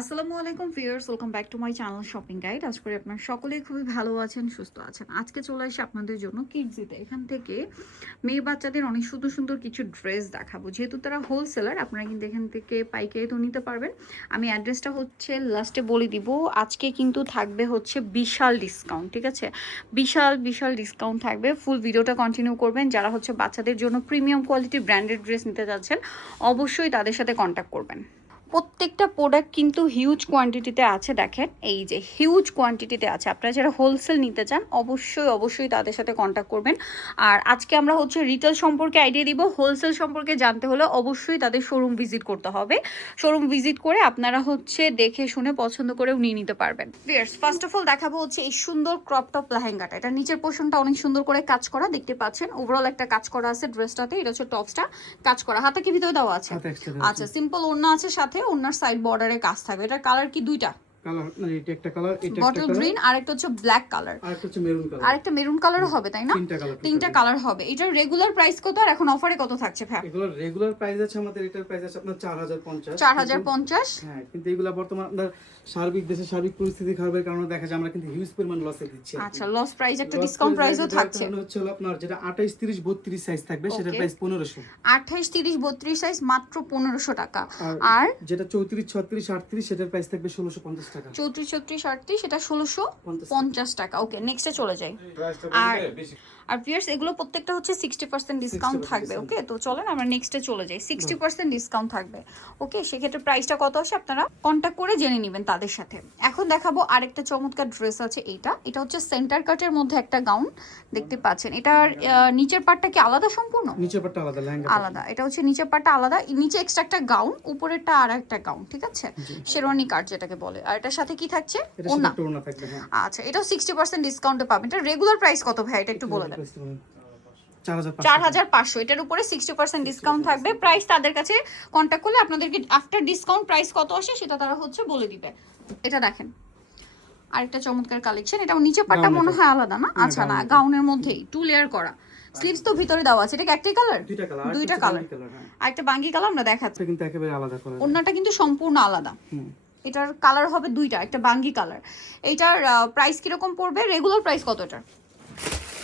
আসসালামু আলাইকুম viewers, welcome back to my channel shopping guide. আজ করে আপনারা সকলেই খুবই ভালো আছেন, সুস্থ আছেন। আজকে চলে আসি আপনাদের জন্য কিডজিতে। এখান থেকে মেয়ে বাচ্চাদের অনেক সুন্দর সুন্দর কিছু ড্রেস দেখাবো। যেহেতু তারা হোলসেলার, আপনারা কিন্তু এখান থেকে পাইকারি তো নিতে পারবেন। আমি অ্যাড্রেসটা হচ্ছে লাস্টে বলে দিব। আজকে কিন্তু থাকবে হচ্ছে বিশাল ডিসকাউন্ট, ঠিক আছে? বিশাল বিশাল ডিসকাউন্ট থাকবে। ফুল ভিডিওটা কন্টিনিউ করবেন। যারা হচ্ছে বাচ্চাদের জন্য প্রিমিয়াম কোয়ালিটি ব্র্যান্ডেড ড্রেস নিতে যাচ্ছেন, অবশ্যই তাদের সাথে কন্ট্যাক্ট করবেন। প্রত্যেকটা প্রোডাক্ট কিন্তু হিউজ কোয়ান্টিটিতে আছে। দেখেন, এই যে হিউজ কোয়ান্টিটিতে আছে। আপনারা যারা হোলসেল নিতে চান, অবশ্যই অবশ্যই তাদের সাথে কন্ট্যাক্ট করবেন। আর আজকে আমরা হচ্ছে রিটেল সম্পর্কে আইডিয়া দিব। হোলসেল সম্পর্কে জানতে হলে অবশ্যই তাদের শোরুম ভিজিট করতে হবে। শোরুম ভিজিট করে আপনারা হচ্ছে দেখে শুনে পছন্দ করেও নিয়ে নিতে পারবেন। ফার্স্ট অফ অল দেখাবো হচ্ছে এই সুন্দর ক্রপ টপ লেহেঙ্গাটা। এটা নিচের পোর্শনটা অনেক সুন্দর করে কাজ করা দেখতে পাচ্ছেন। ওভারঅল একটা কাজ করা আছে ড্রেসটাতে। এটা হচ্ছে টপসটা কাজ করা, হাতে কি ভিতরে দেওয়া আছে। আচ্ছা, সিম্পল ওড়না আছে, সাথে ওড়নার সাইড বর্ডারে কাজ থাকবে। এটার কালার কি দুইটা কালার, মানে এটা একটা কালার, এটা একটা বটল গ্রিন, আর একটা হচ্ছে ব্ল্যাক কালার, আর একটা হচ্ছে মেরুন কালার, আর একটা মেরুন কালারও হবে, তাই না? তিনটা কালার হবে। এটার রেগুলার প্রাইস কত আর এখন অফারে কত থাকছে ভাই? এগুলোর রেগুলার প্রাইস আছে আমাদের, এটার প্রাইস আছে আপনার 4050। 4050। হ্যাঁ, কিন্তু এগুলা বর্তমান আপনার সার্বিক দেশের সার্বিক পরিস্থিতি খারাপের কারণে দেখা যায় আমরা কিন্তু হিউজ পরিমাণ লসে দিচ্ছি। আচ্ছা, লস প্রাইস একটা ডিসকাউন্ট প্রাইসও থাকছে। কারণ হচ্ছে হলো আপনার যেটা 28 30 32 সাইজ থাকবে সেটার প্রাইস 1500। 28 30 32 সাইজ মাত্র 1500 টাকা। আর যেটা 34 36 38 সেটার প্রাইস থাকবে 1650 টাকা। 34 36 38 সেটা 1650 টাকা। ওকে, নেক্সটে চলে যাই। আর ভিউয়ার্স, এগুলো প্রত্যেকটা হচ্ছে 60% ডিসকাউন্ট থাকবে। ওকে, তো চলেন আমরা নেক্সটে চলে যাই। 60% ডিসকাউন্ট থাকবে। ওকে, সেক্ষেত্রে প্রাইসটা কত আসে আপনারা কন্ট্যাক্ট করে জেনে নেবেন তাদের সাথে। এখন দেখাবো আরেকটা চমৎকার ড্রেস আছে। এটা হচ্ছে সেন্টার কাটের মধ্যে একটা গাউন দেখতে পাচ্ছেন। এটার নিচের পার্টটা কি আলাদা সম্পূর্ণ? নিচের পার্টটা আলাদা, লেহেঙ্গা আলাদা। এটা হচ্ছে নিচের পার্টটা আলাদা, নিচে এক্সট্রা একটা গাউন, উপরেরটা আর একটা গাউন, ঠিক আছে? শেরওয়ানি কাট যেটাকে বলে। আর এটার সাথে কি থাকছে? ওড়না থাকবে। হ্যাঁ, আচ্ছা, এটাও 60% ডিসকাউন্টে পাবেন। এটা রেগুলার প্রাইস কত ভাই, এটা একটু বলে দেন। 4500। এটার উপরে 60% ডিসকাউন্ট থাকবে। প্রাইস তাদের কাছে কন্ট্যাক্ট করলে আপনাদেরকে আফটার ডিসকাউন্ট প্রাইস কত আসে সেটা তারা হচ্ছে বলে দিবে। এটা দেখেন, আরেকটা চমৎকার কালেকশন। এটাও নিচে পাটটা মনে হয় আলাদা না? আচ্ছা, না, গাউনের মধ্যেই 2 লেয়ার করা। স্লিভস তো ভিতরে দেওয়া আছে। এটা কি একটাই কালার? দুইটা কালার। আর একটা বাঙ্গি কালার আমরা দেখাচ্ছি, কিন্তু একেবারে আলাদা করা। ওন্নাটা কিন্তু সম্পূর্ণ আলাদা। এটার কালার হবে দুইটা, একটা বাঙ্গি কালার। এইটার প্রাইস কিরকম পড়বে? রেগুলার প্রাইস কত এটার?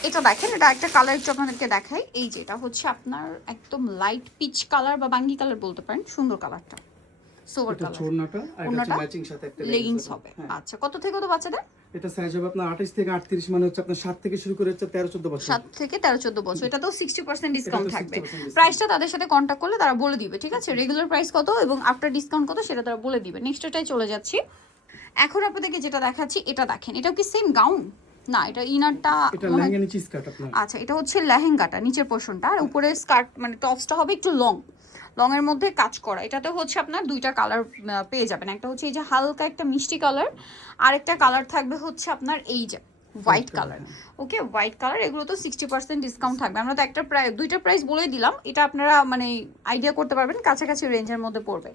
এটা দেখেন, এটা একটা কালার একটু আপনাদেরকে দেখাই। এই যে এটা হচ্ছে আপনার একদম লাইট পিচ কালার বা বাঙ্গি কালার বলতে পারেন। সুন্দর কালারটা, সোভার কালার। ওড়নাটা ম্যাচিং সাথে একটা লেগিংস হবে। আচ্ছা, কত থেকে কত বাচ্চাদের? এটা সাইজ হবে আপনার 28 থেকে 38, মানে হচ্ছে আপনার 7 থেকে শুরু করে হচ্ছে 13 14 বছর। 7 থেকে 13 14 বছর। এটা তো 60% ডিসকাউন্ট থাকবে। প্রাইসটা তাদের সাথে কন্ট্যাক্ট করলে তারা বলে দিবে, ঠিক আছে? রেগুলার প্রাইস কত এবং আফটার ডিসকাউন্ট কত সেটা তারা বলে দিবে। নেক্সটটাই চলে যাচ্ছি। এখন আপনাদেরকে যেটা দেখাচ্ছি, এটা দেখেন। এটাও কি সেম গাউন? না, এটা ইনারটা, এটা লেহেঙ্গা নিচে স্কার্ট আপনার। আচ্ছা, এটা হচ্ছে লেহেঙ্গাটা নিচের পোরশনটা, আর উপরে স্কার্ট মানে টপসটা হবে একটু লং, লং এর মধ্যে কাজ করা। এটাতে হচ্ছে আপনার দুইটা কালার পেয়ে যাবেন। একটা হচ্ছে এই যে হালকা একটা মিষ্টি কালার, আর একটা কালার থাকবে হচ্ছে আপনার এই যে হোয়াইট কালার। ওকে, হোয়াইট কালার। এগুলো তো 60% ডিসকাউন্ট থাকবে। আমরা তো একটা প্রাইস, দুইটা প্রাইস বলে দিলাম। এটা আপনারা মানে আইডিয়া করতে পারবেন, কাছাকাছি রেঞ্জের মধ্যে পড়বে।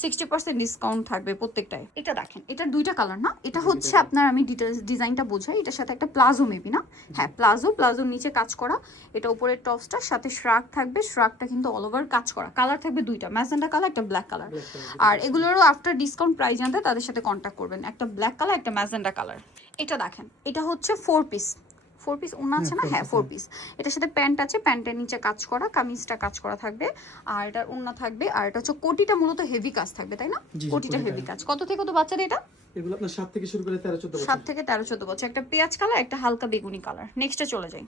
60% ডিসকাউন্ট থাকবে প্রত্যেকটায়। এটা দেখেন, এটার দুইটা কালার না? এটা হচ্ছে আপনার, আমি ডিটেলস ডিজাইনটা বোঝাই। এটার সাথে একটা প্লাজো মেবি না? হ্যাঁ, প্লাজোর নিচে কাজ করা। এটা উপরের টপসটার সাথে শ্রাগ থাকবে। শ্রাগটা কিন্তু অল ওভার কাজ করা। কালার থাকবে দুইটা, ম্যাজেন্টা কালার, একটা ব্ল্যাক কালার। আর এগুলোরও আফটার ডিসকাউন্ট প্রাইস জানতে তাদের সাথে কন্ট্যাক্ট করবেন। একটা ব্ল্যাক কালার, একটা ম্যাজেন্টা কালার। এটা দেখেন, এটা হচ্ছে 4 পিস। 4 পিস ওড়না আছে না? হ্যাঁ, 4 পিস। এটার সাথে প্যান্ট আছে, প্যান্টের নিচে কাজ করা, কামিজটা কাজ করা থাকবে, আর এটার ওড়না থাকবে। আর এটা হচ্ছে কোটিটা মূলত হেভি কাজ থাকবে, তাই না? কোটিটা হেভি কাজ। কত থেকে কত বাচ্চাদের এটা? এগুলো আপনার 7 থেকে শুরু করে 13 14 বছর। 7 থেকে 13 14 বছর। একটা পেঁয়াজ কালার, একটা হালকা বেগুনি কালার। নেক্সটে চলে যাই।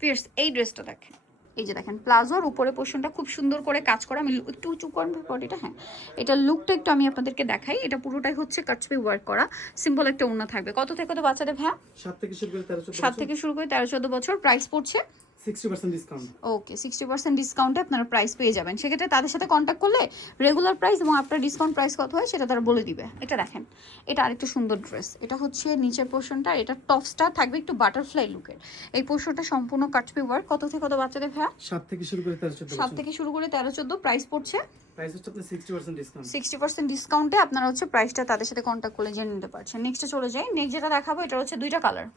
ফিয়ার্স, এই ড্রেসটা দেখেন। এই যে দেখেন, প্লাজোর উপরে পোর্শনটা খুব সুন্দর করে কাজ করা। আমি একটু উঁচু করেন বডিটা। হ্যাঁ, এটা লুকটা একটু আমি আপনাদেরকে দেখাই। এটা পুরোটাই হচ্ছে কাটছবি ওয়ার্ক করা। সিম্পল একটা ওড়না থাকবে। কত থেকে কত বাচ্চাদের ভাই? 7 থেকে শুরু করে 13 14 7 থেকে শুরু করে 13 14 বছর। প্রাইস পড়ছে 60% ডিসকাউন্ট। ওকে, 60% ডিসকাউন্টে আপনারা প্রাইস পেয়ে যাবেন। সেক্ষেত্রে তাদের সাথে কন্ট্যাক্ট করলে রেগুলার প্রাইস এবং আপনার ডিসকাউন্ট প্রাইস কত হয় সেটা তারা বলে দিবে। এটা দেখেন, এটা আরেকটা সুন্দর ড্রেস। এটা হচ্ছে নিচের পোর্শনটা, এটা টপসটা থাকবে একটু বাটারফ্লাই লুকের। এই পোর্শনটা সম্পূর্ণ কাটছবি ওয়ার্ক। কত থেকে কত বাচ্চাদের ভাইয়া? 7 থেকে শুরু করে 13 14 7 থেকে শুরু করে 13 14। প্রাইস পড়ছে প্রাইস হচ্ছে আপনার 60% ডিসকাউন্ট। 60% ডিসকাউন্টে আপনারা হচ্ছে প্রাইসটা তাদের সাথে কন্ট্যাক্ট করে জেনে নিতে পারছেন। নেক্সটে চলে যাই। নেক্সট যেটা দেখাবো, এটা হচ্ছে দুইটা কালার।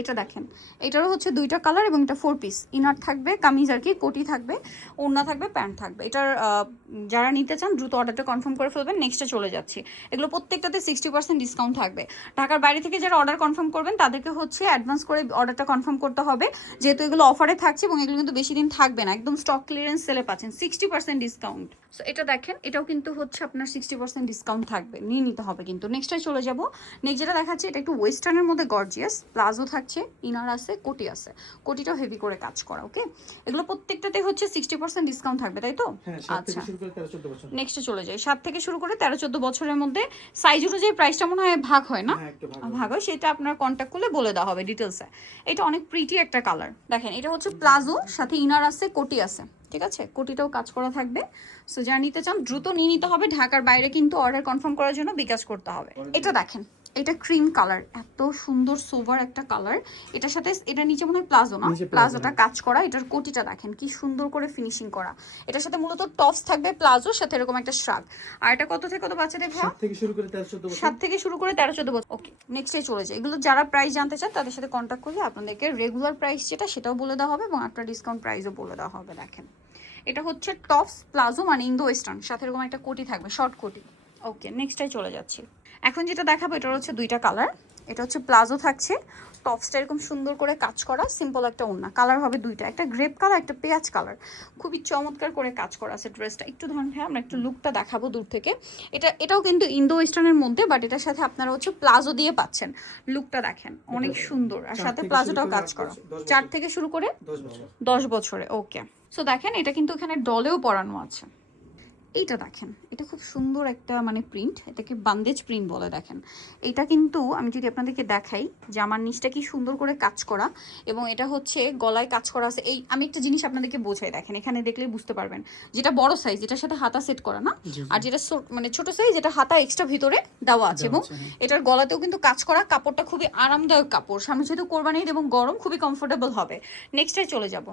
এটা দেখেন, এটারও হচ্ছে দুইটা কালার এবং এটা 4 পিস ইনার থাকবে, কামিজ আর কি, কোটি থাকবে, ওড়না থাকবে, প্যান্ট থাকবে। এটার যারা নিতে চান দ্রুত অর্ডারটা কনফার্ম করে ফেলবেন। নেক্সটে চলে যাচ্ছি, এগুলো প্রত্যেকটাতে 60% ডিসকাউন্ট থাকবে। ঢাকার বাইরে থেকে যারা অর্ডার কনফার্ম করবেন তাদেরকে হচ্ছে অ্যাডভান্স করে অর্ডারটা কনফার্ম করতে হবে, যেহেতু এগুলো অফারে থাকছে এবং এগুলো কিন্তু বেশি দিন থাকবে না, একদম স্টক ক্লিয়ারেন্স সেলে পাচ্ছেন 60% ডিসকাউন্ট। সো এটা দেখেন, এটাও কিন্তু হচ্ছে আপনার 60% ডিসকাউন্ট থাকবে, নিয়ে নিতে হবে কিন্তু। নেক্সটে চলে যাব, নেক্সট যেটা দেখাচ্ছি এটা একটু ওয়েস্টার্নের মধ্যে গর্জিয়াস, প্লাজো থাকছে, ইনার আছে, কোটি আছে, কোটিটাও হেভি করে কাজ করা। ওকে, এগুলো প্রত্যেকটাতে হচ্ছে 60% ডিসকাউন্ট থাকবে, তাই তো? হ্যাঁ, 7 থেকে শুরু করে 13-14 বছর। নেক্সটে চলে যাই, 7 থেকে শুরু করে 13-14 বছরের মধ্যে সাইজ অনুযায়ী প্রাইসটা মনে হয় ভাগ হয় না? হ্যাঁ, একটু ভাগ হয়, সেটা আপনার কন্ট্যাক্ট করলে বলে দেওয়া হবে ডিটেলসে। এটা অনেক প্রিটি একটা কালার, দেখেন এটা হচ্ছে প্লাজো, সাথে ইনার আছে, কোটি আছে, ঠিক আছে, কোটিটাও কাজ করা থাকবে। সো যারা নিতে চান দ্রুত নিয়ে নিতে হবে, ঢাকার বাইরে কিন্তু অর্ডার কনফার্ম করার জন্য বিকাশ করতে হবে। এটা দেখেন, এটা ক্রিম কালার, এত সুন্দর সোভার একটা কালার। এটার সাথে এটা নিচে মনে হয় প্লাজো না, নিচে প্লাজো, প্লাজোটা কাজ করা, এটার কোটিটা দেখেন কি সুন্দর করে ফিনিশিং করা। এটার সাথে মূলত টপস থাকবে, প্লাজোর সাথে এরকম একটা শ্রাগ। আর এটা কত থেকে কত বাচ্চাদের ভাই? 7 থেকে শুরু করে 13-14 বছর। 7 থেকে শুরু করে 13-14 বছর। ওকে, নেক্সটে চলে যায়, এগুলো যারা প্রাইস জানতে চান তাদের সাথে কন্ট্যাক্ট করলে আপনাদেরকে রেগুলার প্রাইস যেটা সেটাও বলে দেওয়া হবে এবং আপনার ডিসকাউন্ট প্রাইসও বলে দেওয়া হবে। দেখেন এটা হচ্ছে টপস প্লাজো মানে ইন্দো ওয়েস্টার্ন, সাথে এরকম একটা কোটি থাকবে, শর্ট কোটি। ওকে, নেক্সটটাই চলে যাচ্ছি। এখন যেটা দেখাবো এটার হচ্ছে দুইটা কালার, এটা হচ্ছে প্লাজো থাকছে, টপসটা এরকম সুন্দর করে কাজ করা, সিম্পল একটা ওড়না, কালার হবে দুইটা, একটা গ্রেপ কালার, একটা পেঁয়াজ কালার, খুবই চমৎকার করে কাজ করা আছে ড্রেসটা। একটু ধরুন, হ্যাঁ আমরা একটু লুকটা দেখাবো দূর থেকে। এটাও কিন্তু ইন্দো ওয়েস্টার্নের মধ্যে, বাট এটার সাথে আপনারা হচ্ছে প্লাজো দিয়ে পাচ্ছেন। লুকটা দেখেন অনেক সুন্দর, আর সাথে প্লাজোটাও কাজ করা। 4 থেকে শুরু করে 10 বছরে। ওকে, সো দেখেন এটা কিন্তু এখানে ডলেও পরানো আছে। এইটা দেখেন, এটা খুব সুন্দর একটা মানে প্রিন্ট, এটাকে বান্দেজ প্রিন্ট বলে। দেখেন এটা কিন্তু আমি যদি আপনাদেরকে দেখাই, জামার নিচটা কি সুন্দর করে কাজ করা, এবং এটা হচ্ছে গলায় কাজ করা আছে। এই আমি একটা জিনিস আপনাদেরকে বোঝাই, দেখেন এখানে দেখলেই বুঝতে পারবেন, যেটা বড় সাইজ এটার সাথে হাতা সেট করা না, আর যেটা মানে ছোট সাইজ যেটা হাতা এক্সট্রা ভিতরে দেওয়া আছে, এবং এটার গলাতেও কিন্তু কাজ করা। কাপড়টা খুবই আরামদায়ক কাপড়, সামনে যেহেতু কোরবানি ঈদ এবং গরম, খুবই কমফোর্টেবল হবে। নেক্সটে চলে যাব,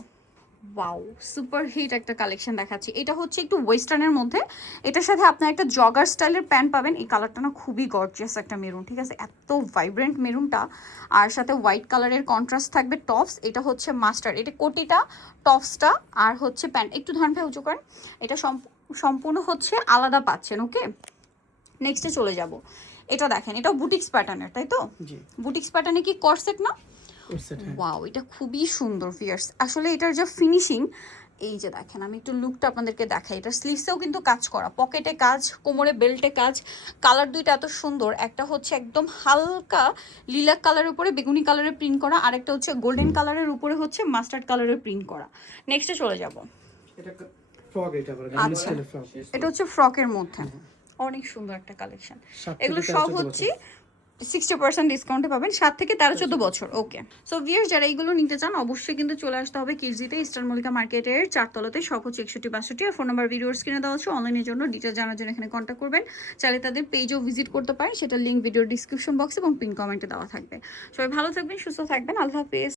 ওয়াও সুপার হিট একটা কালেকশন দেখাচ্ছি। এটা হচ্ছে একটু ওয়েস্টার্নের মধ্যে, এটার সাথে আপনার একটা জগার স্টাইলের প্যান্ট পাবেন। এই কালারটা না খুবই গর্জিয়াস একটা মেরুন, ঠিক আছে, এত ভাইব্রেন্ট মেরুনটা, আর সাথে হোয়াইট কালারের কন্ট্রাস্ট থাকবে টপস। এটা হচ্ছে মাস্টার, এটা কোটিটা, টপসটা আর হচ্ছে প্যান্ট। একটু ধরন ভাই উঁচু করেন, এটা সম্পূর্ণ হচ্ছে আলাদা পাচ্ছেন। ওকে, নেক্সটে চলে যাব, এটা দেখেন এটাও বুটিক্স প্যাটার্নের, তাই তো? বুটিক্স প্যাটার্নে কি কর্সেট না? ওয়াও, এটা খুবই সুন্দর ফিয়ার্স, আসলে এটার যে ফিনিশিং, এই যে দেখেন আমি একটু লুকটা আপনাদেরকে দেখাই। এটার স্লিভসেও কিন্তু কাজ করা, পকেটে কাজ, কোমরে বেল্টে কাজ, কালার দুইটা এত সুন্দর। একটা হচ্ছে একদম হালকা লিলাক কালারের উপরে বেগুনি কালারের প্রিন্ট করা, আর একটা হচ্ছে গোল্ডেন কালারের উপরে হচ্ছে মাস্টার্ড কালারের প্রিন্ট করা। নেক্সটে চলে যাব, এটা ফ্রক, আচ্ছা এটা হচ্ছে ফ্রকের মধ্যে, অনেক সুন্দর একটা কালেকশন। এগুলো সব হচ্ছে 60% ডিসকাউন্টে পাবেন, 7 থেকে 13-14 বছর। ওকে, সো ভিউয়ার্স যারা এইগুলো নিতে চান অবশ্যই কিন্তু চলে আসতে হবে কিডজিতে, ইস্টার্ন মল্লিকা মার্কেটের 4 তলাতে, শপ হচ্ছে 6162, আর ফোন নাম্বার ভিডিওর স্ক্রিনে দেওয়া হচ্ছে। অনলাইনের জন্য ডিটেইলস জানার জন্য এখানে কন্ট্যাক্ট করবেন, চাইলে তাদের পেজও ভিজিট করতে পারেন, সেটা লিঙ্ক ভিডিওর ডিসক্রিপশন বক্সে এবং পিন কমেন্টে দেওয়া থাকবে। সবাই ভালো থাকবেন, সুস্থ থাকবেন, আল্লাহ হাফেজ।